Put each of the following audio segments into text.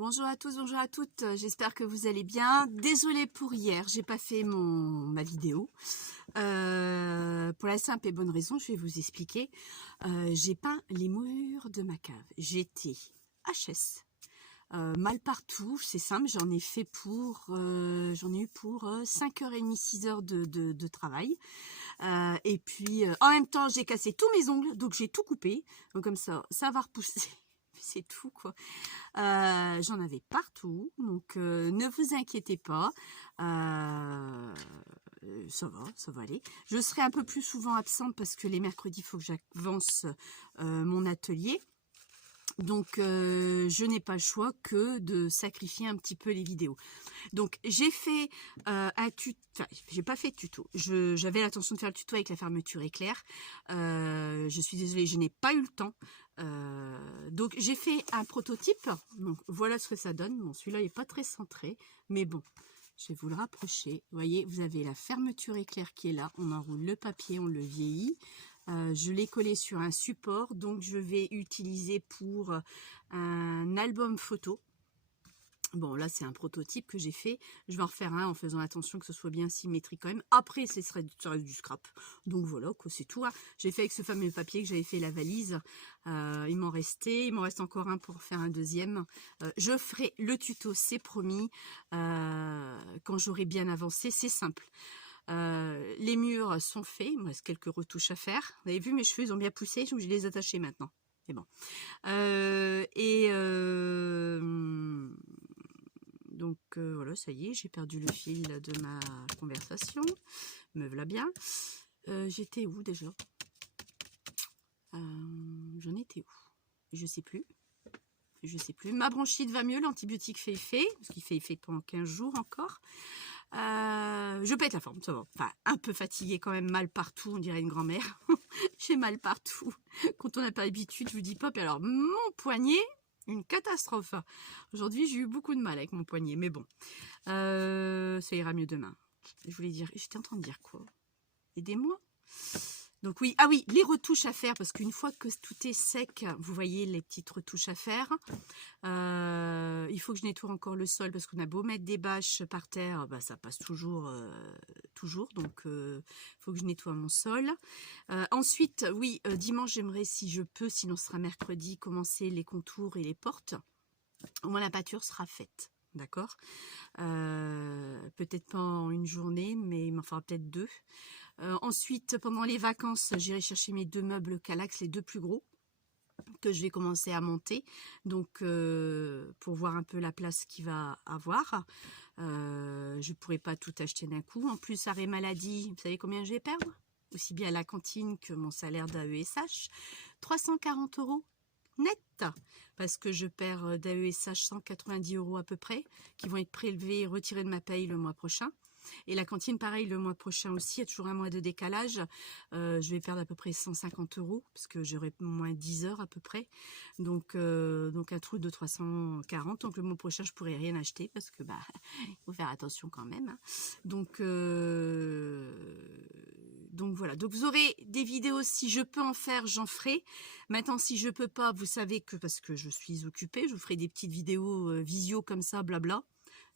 Bonjour à tous, bonjour à toutes, j'espère que vous allez bien. Désolée pour hier, j'ai pas fait ma vidéo. Pour la simple et bonne raison, je vais vous expliquer. J'ai peint les murs de ma cave. J'étais HS. Mal partout, c'est simple, j'en ai eu pour 5h30, 6 heures de travail. Et puis en même temps, j'ai cassé tous mes ongles, donc j'ai tout coupé. Donc comme ça va repousser. C'est tout quoi. J'en avais partout, donc ne vous inquiétez pas, ça va aller. Je serai un peu plus souvent absente parce que les mercredis, il faut que j'avance mon atelier. Donc je n'ai pas le choix que de sacrifier un petit peu les vidéos. Donc j'ai fait un tuto, enfin j'ai pas fait de tuto, j'avais l'intention de faire le tuto avec la fermeture éclair. Je suis désolée, je n'ai pas eu le temps. Donc j'ai fait un prototype, donc voilà ce que ça donne. Bon, celui-là n'est pas très centré, mais bon, je vais vous le rapprocher. Vous voyez, vous avez la fermeture éclair qui est là, on enroule le papier, on le vieillit. Je l'ai collé sur un support, donc je vais utiliser pour un album photo. Bon, là, c'est un prototype que j'ai fait. Je vais en refaire un en faisant attention que ce soit bien symétrique quand même. Après, ce serait du scrap. Donc voilà, quoi, c'est tout. Hein. J'ai fait avec ce fameux papier que j'avais fait la valise. Il m'en reste encore un pour faire un deuxième. Je ferai le tuto, c'est promis. Quand j'aurai bien avancé, c'est simple. Les murs sont faits. Il me reste quelques retouches à faire. Vous avez vu, mes cheveux, ils ont bien poussé. Je vais les attacher maintenant. C'est bon. Donc voilà, ça y est, j'ai perdu le fil de ma conversation. Me voilà bien. J'étais où déjà? J'en étais où? Je sais plus. Ma bronchite va mieux, l'antibiotique fait effet, parce qu'il fait effet pendant 15 jours encore. Je pète la forme, ça va. Enfin, un peu fatiguée quand même, mal partout, on dirait une grand-mère. J'ai mal partout. Quand on n'a pas l'habitude, je vous dis pas. Et alors, mon poignet, une catastrophe. Aujourd'hui, j'ai eu beaucoup de mal avec mon poignet, mais bon. Ça ira mieux demain. Je voulais dire, j'étais en train de dire quoi? Aidez-moi. Donc oui, ah oui, les retouches à faire, parce qu'une fois que tout est sec, vous voyez les petites retouches à faire. Il faut que je nettoie encore le sol, parce qu'on a beau mettre des bâches par terre, bah, ça passe toujours, donc il faut que je nettoie mon sol. Ensuite, oui, dimanche, j'aimerais, si je peux, sinon ce sera mercredi, commencer les contours et les portes. Au moins la peinture sera faite. D'accord, peut-être pas en une journée, mais il m'en faudra peut-être 2. Ensuite, pendant les vacances, j'irai chercher mes 2 meubles Kallax, les 2 plus gros, que je vais commencer à monter. Donc, pour voir un peu la place qu'il va avoir. Je pourrai pas tout acheter d'un coup. En plus, arrêt maladie, vous savez combien je vais perdre? Aussi bien à la cantine que mon salaire d'AESH. 340 € net, parce que je perds d'AESH 190 € à peu près, qui vont être prélevés et retirés de ma paye le mois prochain. Et la cantine, pareil, le mois prochain aussi, il y a toujours un mois de décalage. Je vais perdre à peu près 150 €, parce que j'aurai moins 10 heures à peu près. Donc un trou de 340. Donc le mois prochain, je pourrai rien acheter, parce que bah, il faut faire attention quand même. Hein. Donc voilà. Donc vous aurez des vidéos, si je peux en faire, j'en ferai. Maintenant, si je peux pas, vous savez que parce que je suis occupée, je vous ferai des petites vidéos visio comme ça, blabla.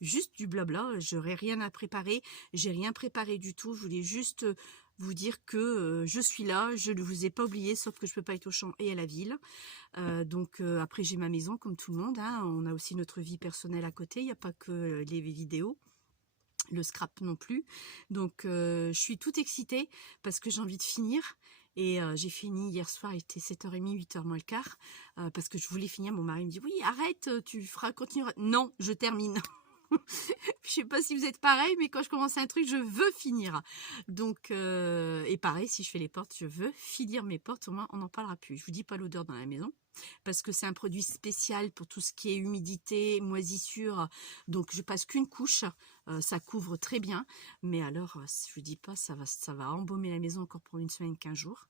Juste du blabla, j'aurais rien à préparer, j'ai rien préparé du tout, je voulais juste vous dire que je suis là, je ne vous ai pas oublié, sauf que je peux pas être au champ et à la ville. Donc après j'ai ma maison comme tout le monde, hein, on a aussi notre vie personnelle à côté, il n'y a pas que les vidéos. Le scrap non plus. Donc je suis toute excitée parce que j'ai envie de finir. Et j'ai fini hier soir, il était 7h30, 8h moins le quart. Parce que je voulais finir, mon mari me dit, oui, arrête, tu feras continuer. Non, je termine. Je sais pas si vous êtes pareil, mais quand je commence un truc, je veux finir. Donc, et pareil, si je fais les portes, je veux finir mes portes, au moins on n'en parlera plus. Je vous dis pas l'odeur dans la maison, parce que c'est un produit spécial pour tout ce qui est humidité, moisissure. Donc je passe qu'une couche, ça couvre très bien. Mais alors, je vous dis pas, ça va embaumer la maison encore pour une semaine, 15 jours.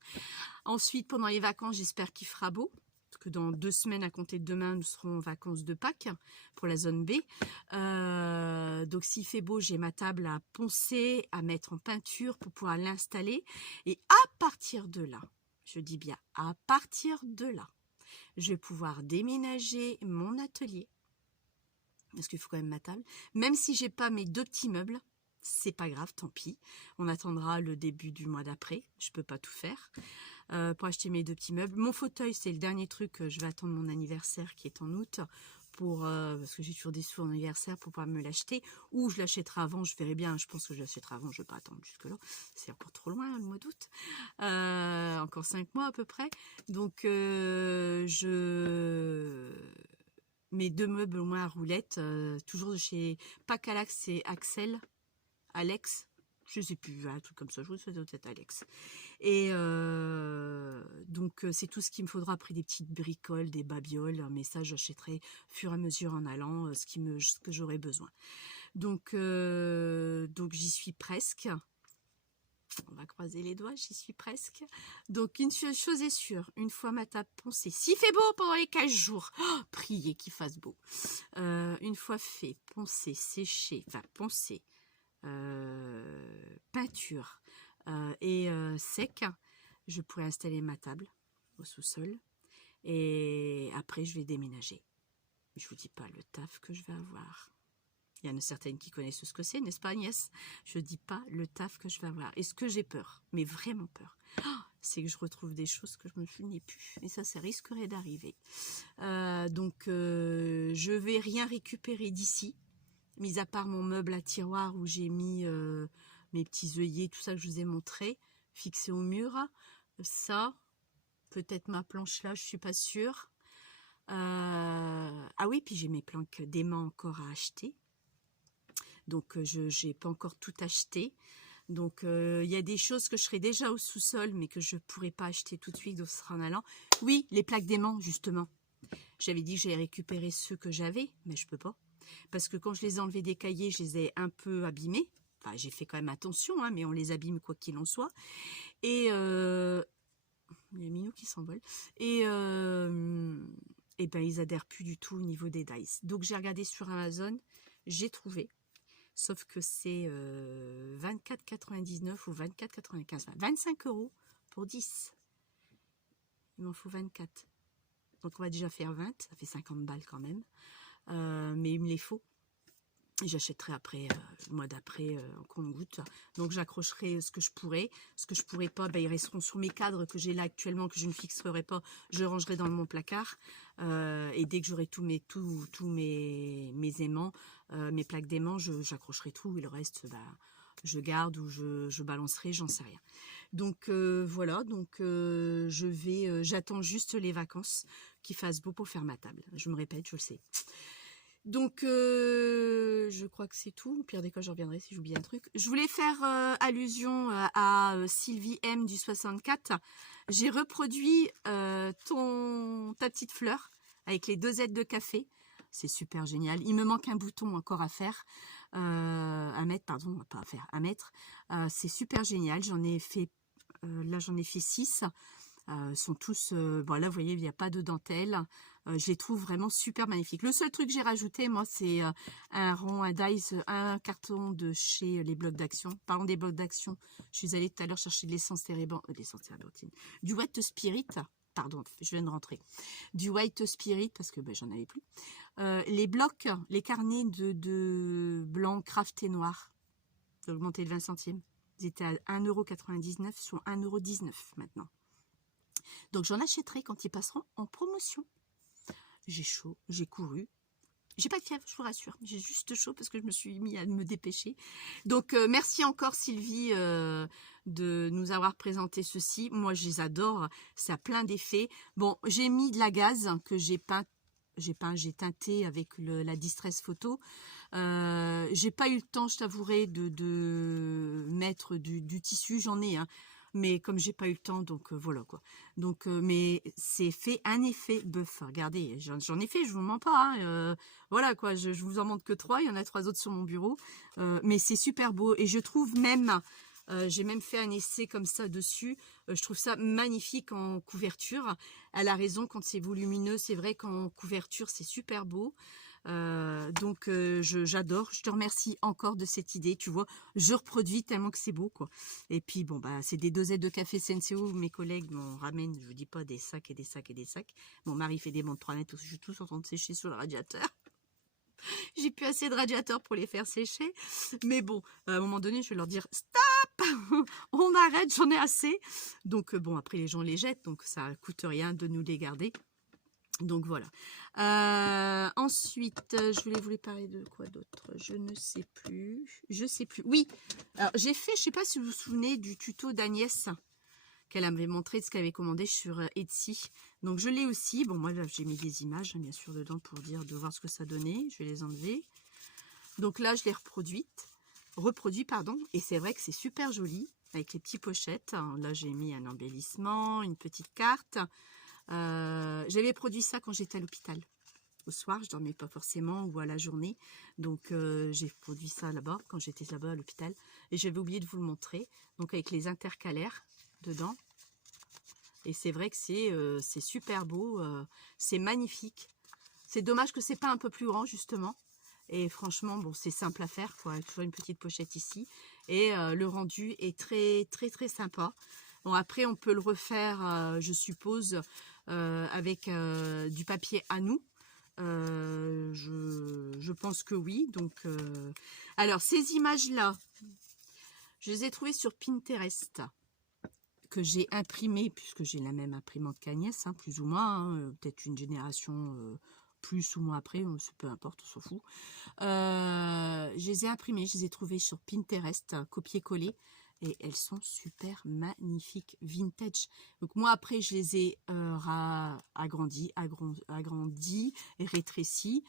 Ensuite, pendant les vacances, j'espère qu'il fera beau. Parce que dans 2 semaines à compter de demain, nous serons en vacances de Pâques pour la zone B. Donc s'il fait beau, j'ai ma table à poncer, à mettre en peinture pour pouvoir l'installer. Et à partir de là, je dis bien à partir de là, je vais pouvoir déménager mon atelier. parce qu'il faut quand même ma table. Même si j'ai pas mes 2 petits meubles, c'est pas grave, tant pis. On attendra le début du mois d'après. Je peux pas tout faire pour acheter mes 2 petits meubles. Mon fauteuil, c'est le dernier truc. Je vais attendre mon anniversaire qui est en août pour parce que j'ai toujours des sous en anniversaire pour pouvoir me l'acheter. Ou je l'achèterai avant. Je verrai bien. Je pense que je l'achèterai avant. Je vais pas attendre jusque là. C'est encore trop loin, le mois d'août. Encore 5 mois à peu près. Donc mes 2 meubles au moins à roulettes, toujours de chez pas Calax, c'est Axel, Alex, je sais plus, un truc comme ça, je vous souhaite peut-être Alex. Et donc c'est tout ce qu'il me faudra, après des petites bricoles, des babioles, mais ça j'achèterai au fur et à mesure en allant, ce que j'aurai besoin. Donc j'y suis presque. On va croiser les doigts, j'y suis presque. Donc, une chose est sûre, une fois ma table poncée, s'il fait beau pendant les 15 jours, priez qu'il fasse beau. Une fois fait, poncé, séché, enfin poncé, peinture et sec, je pourrais installer ma table au sous-sol. Et après, je vais déménager. Je vous dis pas le taf que je vais avoir. Il y en a certaines qui connaissent ce que c'est, n'est-ce pas Agnès? Je dis pas le taf que je vais avoir. Est-ce que j'ai peur? Mais vraiment peur. C'est que je retrouve des choses que je me souvenais plus. Et ça risquerait d'arriver. Donc, je vais rien récupérer d'ici, mis à part mon meuble à tiroir où j'ai mis mes petits œillets, tout ça que je vous ai montré, fixé au mur. Ça, peut-être ma planche là, je suis pas sûre. Ah oui, puis j'ai mes planques d'aimants encore à acheter. Donc, je n'ai pas encore tout acheté. Donc, il y a des choses que je serai déjà au sous-sol, mais que je ne pourrai pas acheter tout de suite, donc ce sera en allant. Oui, les plaques d'aimants, justement. J'avais dit que j'allais récupérer ceux que j'avais, mais je peux pas. Parce que quand je les ai enlevés des cahiers, je les ai un peu abîmés. Enfin, j'ai fait quand même attention, hein, mais on les abîme quoi qu'il en soit. Et il y a Minou qui s'envole. Et ben, ils adhèrent plus du tout au niveau des dice. Donc, j'ai regardé sur Amazon, j'ai trouvé. Sauf que c'est 24,99 ou 24,95. 25 € pour 10. Il m'en faut 24. Donc on va déjà faire 20. Ça fait 50 balles quand même. Mais il me les faut. Et j'achèterai après, le mois d'après, en compte-gouttes. Donc j'accrocherai ce que je pourrai. Ce que je pourrai pas, ben, ils resteront sur mes cadres que j'ai là actuellement, que je ne fixerai pas. Je rangerai dans mon placard. Et dès que j'aurai tous mes aimants, mes plaques d'aimants, j'accrocherai tout. Et le reste, ben, je garde ou je balancerai, j'en sais rien. Donc voilà, donc j'attends juste les vacances qu'il fasse beau pour faire ma table. Je me répète, je le sais. Donc, je crois que c'est tout. Au pire des cas, je reviendrai si j'oublie un truc. Je voulais faire allusion à Sylvie M du 64. J'ai reproduit ta petite fleur avec les 2 aides de café. C'est super génial. Il me manque un bouton encore à faire. À mettre, pardon, pas à faire, à mettre. C'est super génial. J'en ai fait, là j'en ai fait 6. Sont tous, bon là vous voyez il n'y a pas de dentelle, je les trouve vraiment super magnifiques. Le seul truc que j'ai rajouté moi c'est un dice, un carton de chez les blocs d'action. Parlons des blocs d'action, je suis allée tout à l'heure chercher de l'essence térébenthine, du white spirit, pardon je viens de rentrer, du white spirit parce que ben, j'en avais plus. Les blocs, les carnets de blanc crafté noir, augmenté de 20 centimes, ils étaient à 1,99 €, sont 1,19 € maintenant. Donc j'en achèterai quand ils passeront en promotion. J'ai chaud, j'ai couru. J'ai pas de fièvre, je vous rassure. J'ai juste chaud parce que je me suis mis à me dépêcher. Donc merci encore Sylvie de nous avoir présenté ceci. Moi je les adore, ça a plein d'effets. Bon, j'ai mis de la gaze que j'ai teinté avec la distress photo. J'ai pas eu le temps, je t'avouerai, de mettre du tissu, j'en ai, hein. Mais comme j'ai pas eu le temps, donc voilà quoi. Donc, mais c'est fait un effet bœuf. Regardez, j'en ai fait, je vous mens pas. Hein, voilà quoi, je vous en montre que 3. Il y en a 3 autres sur mon bureau. Mais c'est super beau. Et je trouve même, j'ai même fait un essai comme ça dessus. Je trouve ça magnifique en couverture. Elle a raison, quand c'est volumineux, c'est vrai qu'en couverture, c'est super beau. Donc j'adore, je te remercie encore de cette idée, tu vois, je reproduis tellement que c'est beau quoi. Et puis bon bah c'est des 2 aides de café Senseo, mes collègues m'en ramènent, je vous dis pas, des sacs et des sacs et des sacs. Mon mari fait des bandes de 3 mètres, je suis tous en train de sécher sur le radiateur. j'ai plus assez de radiateurs pour les faire sécher. Mais bon, à un moment donné, je vais leur dire stop, on arrête, j'en ai assez. Donc bon, après les gens les jettent, donc ça coûte rien de nous les garder. Donc voilà. Ensuite, je voulais vous parler de quoi d'autre? Je ne sais plus. Je sais plus. Oui. Alors j'ai fait, je sais pas si vous vous souvenez du tuto d'Agnès qu'elle avait montré de ce qu'elle avait commandé sur Etsy. Donc je l'ai aussi. Bon, moi là j'ai mis des images bien sûr dedans pour dire de voir ce que ça donnait. Je vais les enlever. Donc là je l'ai reproduit pardon. Et c'est vrai que c'est super joli avec les petites pochettes. Là j'ai mis un embellissement, une petite carte. J'avais produit ça quand j'étais à l'hôpital. Au soir, je dormais pas forcément ou à la journée. Donc, j'ai produit ça là-bas, quand j'étais là-bas à l'hôpital. Et j'avais oublié de vous le montrer. Donc, avec les intercalaires dedans. Et c'est vrai que c'est super beau. C'est magnifique. C'est dommage que c'est pas un peu plus grand, justement. Et franchement, bon, c'est simple à faire, quoi. Toujours une petite pochette ici. Et le rendu est très, très, très sympa. Bon, après, on peut le refaire, je suppose, avec du papier à nous. Je pense que oui. Donc, alors, ces images-là, je les ai trouvées sur Pinterest, que j'ai imprimées, puisque j'ai la même imprimante qu'Agnès, hein, plus ou moins, hein, peut-être une génération plus ou moins après, peu importe, on s'en fout. Je les ai imprimées, je les ai trouvées sur Pinterest, copier-coller. Et elles sont super magnifiques, vintage. Donc moi après je les ai agrandis et rétrécis.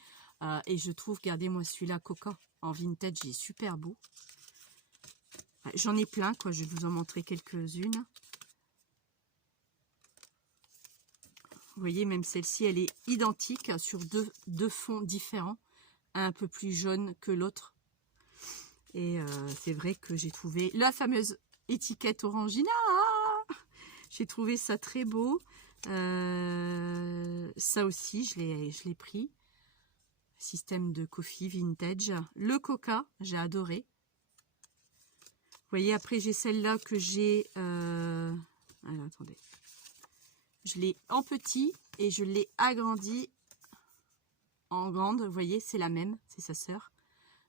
Et je trouve, regardez-moi celui-là, Coca, en vintage, il est super beau. J'en ai plein, quoi. Je vais vous en montrer quelques-unes. Vous voyez, même celle-ci, elle est identique sur deux fonds différents. Un peu plus jaune que l'autre. Et c'est vrai que j'ai trouvé la fameuse étiquette Orangina. J'ai trouvé ça très beau. Ça aussi, je l'ai pris. Système de coffee vintage. Le Coca, j'ai adoré. Vous voyez, après j'ai celle-là que j'ai... Alors, attendez. Je l'ai en petit et je l'ai agrandi en grande. Vous voyez, c'est la même, c'est sa sœur.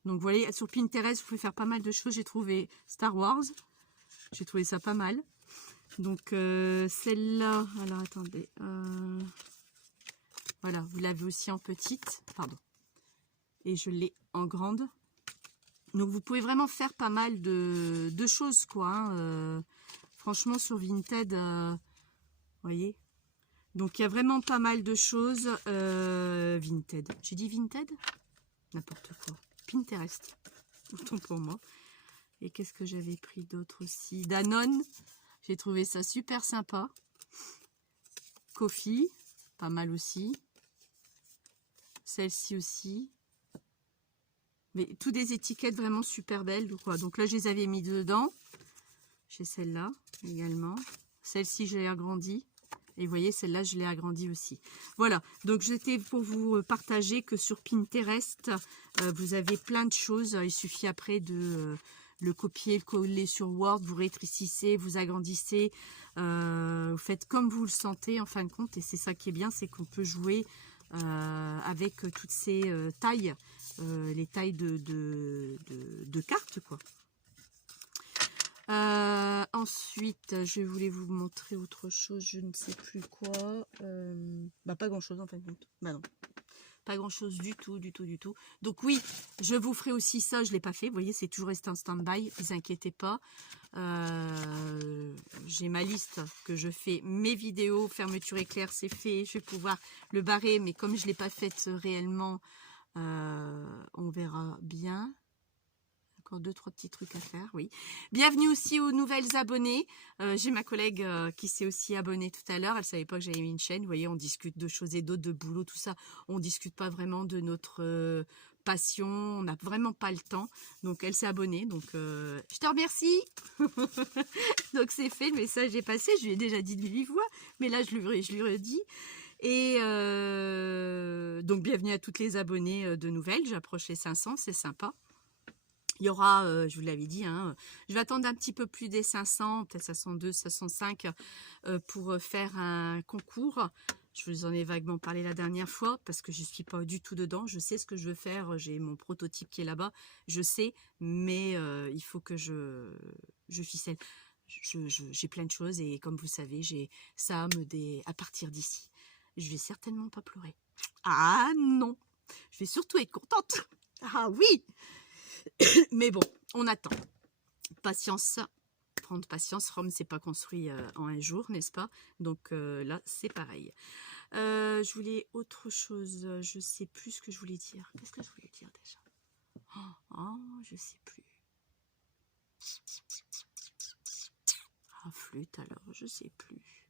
Donc, vous voyez, sur Pinterest, vous pouvez faire pas mal de choses. J'ai trouvé Star Wars. J'ai trouvé ça pas mal. Donc, celle-là, alors attendez. Voilà, vous l'avez aussi en petite. Pardon. Et je l'ai en grande. Donc, vous pouvez vraiment faire pas mal de choses, quoi. Hein. Franchement, sur Vinted, vous voyez. Donc, il y a vraiment pas mal de choses. Vinted. J'ai dit Vinted? N'importe quoi. Pinterest, autant pour moi. Et qu'est-ce que j'avais pris d'autre aussi? Danone, j'ai trouvé ça super sympa. Coffee, pas mal aussi. Celle-ci aussi. Mais toutes des étiquettes vraiment super belles. Quoi. Donc là, je les avais mis dedans. J'ai celle-là également. Celle-ci, je l'ai agrandie. Et vous voyez, celle-là, je l'ai agrandie aussi. Voilà, donc j'étais pour vous partager que sur Pinterest, vous avez plein de choses. Il suffit après de le copier, le coller sur Word. Vous rétrécissez, vous agrandissez. Vous faites comme vous le sentez en fin de compte. Et c'est ça qui est bien, c'est qu'on peut jouer avec toutes ces tailles. Les tailles de cartes, quoi. Ensuite, je voulais vous montrer autre chose, je ne sais plus quoi. Pas grand chose en fin de compte. Bah non, pas grand chose du tout. Donc oui, je vous ferai aussi ça, je ne l'ai pas fait. Vous voyez, c'est toujours resté en stand-by, ne vous inquiétez pas. J'ai ma liste que je fais, mes vidéos, fermeture éclair, c'est fait. Je vais pouvoir le barrer, mais comme je ne l'ai pas faite réellement, on verra bien. Encore 2-3 petits trucs à faire, oui. Bienvenue aussi aux nouvelles abonnées. J'ai ma collègue qui s'est aussi abonnée tout à l'heure. Elle ne savait pas que j'avais mis une chaîne. Vous voyez, on discute de choses et d'autres, de boulot, tout ça. On ne discute pas vraiment de notre passion. On n'a vraiment pas le temps. Donc, elle s'est abonnée. Donc, je te remercie. Donc, c'est fait. Le message est passé. Je lui ai déjà dit de vive voix. Mais là, je lui redis. Et donc, bienvenue à toutes les abonnées de nouvelles. J'approche les 500. C'est sympa. Il y aura, je vous l'avais dit, hein, je vais attendre un petit peu plus des 500, peut-être 502, 505, pour faire un concours. Je vous en ai vaguement parlé la dernière fois parce que je ne suis pas du tout dedans. Je sais ce que je veux faire. J'ai mon prototype qui est là-bas. Je sais, mais il faut que je ficelle. J'ai plein de choses et comme vous savez, j'ai ça à partir d'ici. Je vais certainement pas pleurer. Ah non, je vais surtout être contente. Ah oui. Mais bon, on attend. Patience. Prendre patience. Rome, c'est pas construit en un jour, n'est-ce pas? Donc là, c'est pareil. Je voulais autre chose. Je sais plus ce que je voulais dire. Qu'est-ce que je voulais dire déjà? Je sais plus. Ah, flûte alors, je sais plus.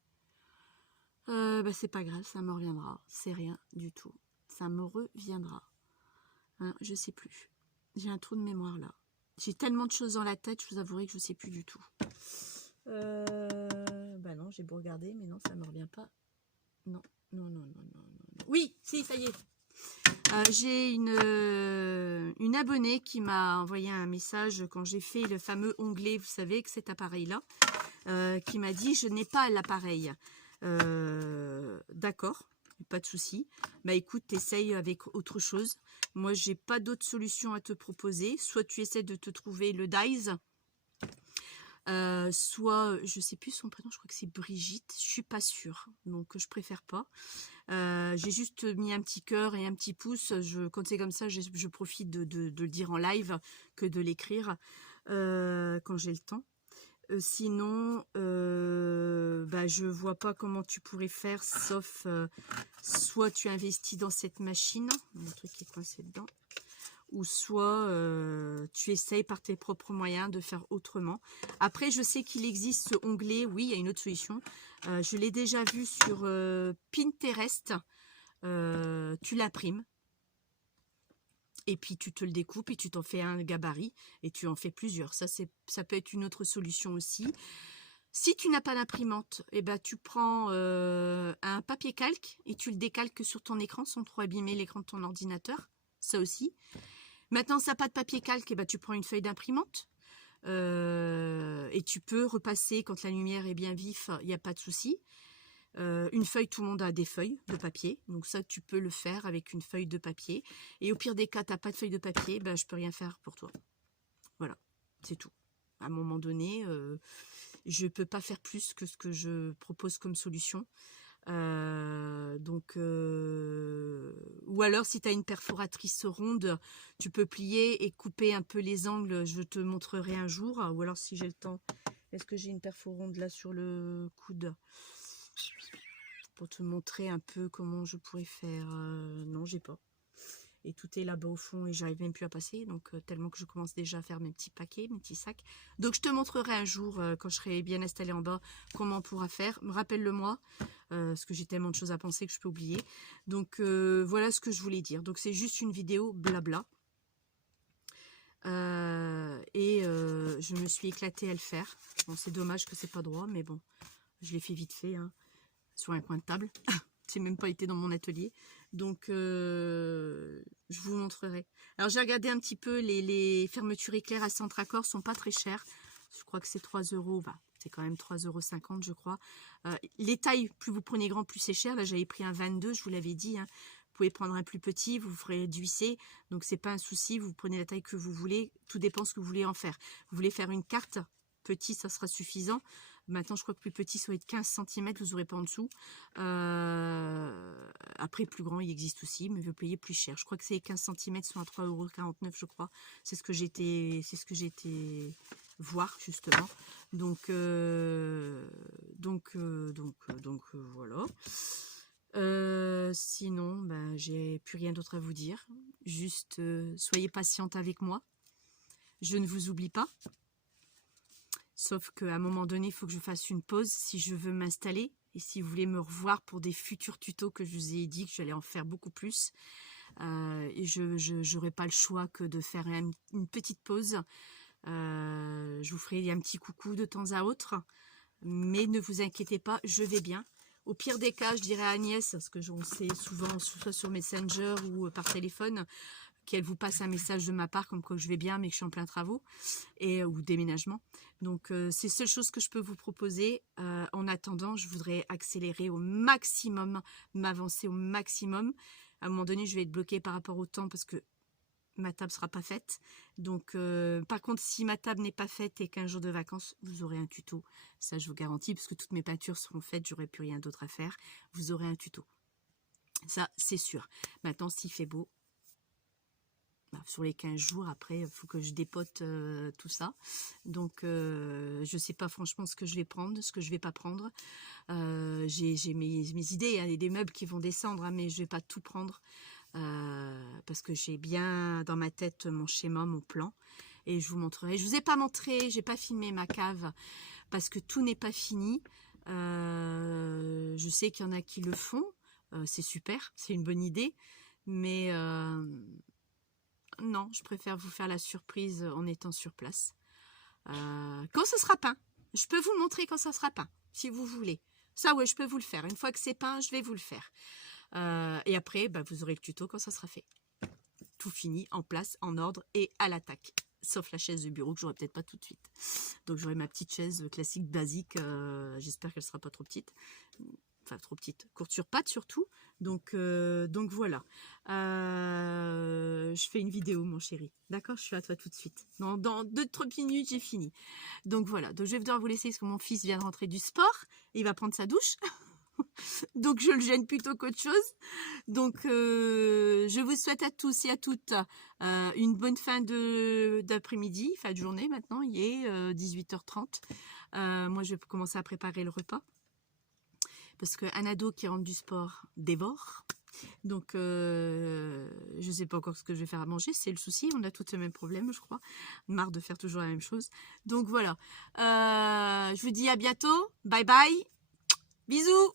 Bah, c'est pas grave, ça me reviendra. C'est rien du tout. Ça me reviendra. Hein, je sais plus. J'ai un trou de mémoire là. J'ai tellement de choses dans la tête, je vous avouerai que je sais plus du tout. Bah non, j'ai beau regarder, mais non, ça me revient pas. Non, non, non, non, non, non. Oui, si, ça y est. J'ai une abonnée qui m'a envoyé un message quand j'ai fait le fameux onglet, vous savez, que cet appareil-là, qui m'a dit « Je n'ai pas l'appareil. » D'accord, pas de souci. Bah écoute, essaye avec autre chose. Moi, j'ai pas d'autre solution à te proposer. Soit tu essaies de te trouver le Dies, soit, je sais plus son prénom, je crois que c'est Brigitte, je suis pas sûre, donc je préfère pas. J'ai juste mis un petit cœur et un petit pouce, quand c'est comme ça, je profite de le dire en live que de l'écrire quand j'ai le temps. Sinon, bah, je vois pas comment tu pourrais faire, sauf soit tu investis dans cette machine, mon truc qui est coincé dedans, ou soit tu essayes par tes propres moyens de faire autrement. Après, je sais qu'il existe ce onglet, oui, il y a une autre solution. Je l'ai déjà vu sur Pinterest. Tu l'imprimes. Et puis tu te le découpes et tu t'en fais un gabarit et tu en fais plusieurs. Ça peut être une autre solution aussi. Si tu n'as pas d'imprimante, eh ben, tu prends un papier calque et tu le décalques sur ton écran sans trop abîmer l'écran de ton ordinateur. Ça aussi. Maintenant, ça n'a pas de papier calque, eh ben, tu prends une feuille d'imprimante. Et tu peux repasser quand la lumière est bien vive, il n'y a pas de souci. Une feuille, tout le monde a des feuilles de papier, donc ça tu peux le faire avec une feuille de papier, et au pire des cas, tu n'as pas de feuille de papier, ben, je peux rien faire pour toi. Voilà, c'est tout. À un moment donné, je peux pas faire plus que ce que je propose comme solution. Ou alors si tu as une perforatrice ronde, tu peux plier et couper un peu les angles, je te montrerai un jour, ou alors si j'ai le temps. Est-ce que j'ai une perfo ronde là sur le coude pour te montrer un peu comment je pourrais faire? Non, j'ai pas. Et tout est là-bas au fond et j'arrive même plus à passer, donc tellement que je commence déjà à faire mes petits paquets, mes petits sacs. Donc je te montrerai un jour, quand je serai bien installée en bas, comment on pourra faire. Rappelle-le-moi, parce que j'ai tellement de choses à penser que je peux oublier. Donc voilà ce que je voulais dire. Donc c'est juste une vidéo blabla. Je me suis éclatée à le faire. Bon, c'est dommage que c'est pas droit, mais bon, je l'ai fait vite fait, hein, sur un coin de table. J'ai même pas été dans mon atelier. Donc, je vous montrerai. Alors, j'ai regardé un petit peu, les fermetures éclairs à centre accord sont pas très chères. Je crois que c'est 3 €. Bah, c'est quand même 3,50 €, je crois. Les tailles, plus vous prenez grand, plus c'est cher. Là, j'avais pris un 22, je vous l'avais dit. Hein. Vous pouvez prendre un plus petit, vous ferez réduisser. Donc, c'est pas un souci. Vous prenez la taille que vous voulez. Tout dépend ce que vous voulez en faire. Vous voulez faire une carte petit, ça sera suffisant. Maintenant, je crois que plus petit, ça va être 15 cm, vous n'aurez pas en dessous. Après, plus grand, il existe aussi, mais vous payez plus cher. Je crois que c'est 15 cm, sont à 3,49 €, je crois. C'est ce que j'ai été voir, justement. Donc voilà. Sinon, ben, j'ai plus rien d'autre à vous dire. Juste, soyez patiente avec moi. Je ne vous oublie pas. Sauf qu'à un moment donné, il faut que je fasse une pause si je veux m'installer. Et si vous voulez me revoir pour des futurs tutos que je vous ai dit que j'allais en faire beaucoup plus. Et je n'aurai pas le choix que de faire une petite pause. Je vous ferai un petit coucou de temps à autre. Mais ne vous inquiétez pas, je vais bien. Au pire des cas, je dirais à Agnès, parce que j'en sais souvent, soit sur Messenger ou par téléphone, qu'elle vous passe un message de ma part comme quoi je vais bien mais que je suis en plein travaux ou déménagement. Donc c'est la seule chose que je peux vous proposer. En attendant, je voudrais accélérer au maximum, m'avancer au maximum. À un moment donné, je vais être bloquée par rapport au temps parce que ma table sera pas faite. Donc par contre, si ma table n'est pas faite et qu'un jour de vacances, vous aurez un tuto. Ça, je vous garantis, parce que toutes mes peintures seront faites, j'aurai plus rien d'autre à faire. Vous aurez un tuto. Ça, c'est sûr. Maintenant, s'il fait beau, sur les 15 jours, après, il faut que je dépote tout ça. Donc, je ne sais pas franchement ce que je vais prendre, ce que je ne vais pas prendre. J'ai mes idées, hein, il y a des meubles qui vont descendre, hein, mais je ne vais pas tout prendre. Parce que j'ai bien dans ma tête mon schéma, mon plan. Et je vous montrerai. Je ne vous ai pas montré, j'ai pas filmé ma cave parce que tout n'est pas fini. Je sais qu'il y en a qui le font. C'est super, c'est une bonne idée. Mais non, je préfère vous faire la surprise en étant sur place. Quand ce sera peint, je peux vous le montrer quand ça sera peint, si vous voulez. Ça, ouais, je peux vous le faire. Une fois que c'est peint, je vais vous le faire. Et après, vous aurez le tuto quand ça sera fait. Tout fini, en place, en ordre et à l'attaque. Sauf la chaise de bureau que j'aurai peut-être pas tout de suite. Donc j'aurai ma petite chaise classique, basique. J'espère qu'elle sera pas trop petite. Enfin, trop petite. Courte sur pattes surtout. Donc voilà. Je fais une vidéo, mon chéri. D'accord, je suis à toi tout de suite. Dans 2-3 minutes, j'ai fini. Donc voilà. Donc je vais devoir vous laisser parce que mon fils vient de rentrer du sport. Il va prendre sa douche. Donc je le gêne plutôt qu'autre chose. Donc je vous souhaite à tous et à toutes une bonne fin d'après-midi, fin de journée maintenant, il est 18h30. Moi je vais commencer à préparer le repas. Parce qu'un ado qui rentre du sport dévore. Donc je ne sais pas encore ce que je vais faire à manger, c'est le souci, on a tous le même problème je crois. Marre de faire toujours la même chose. Donc voilà, je vous dis à bientôt, bye bye, bisous.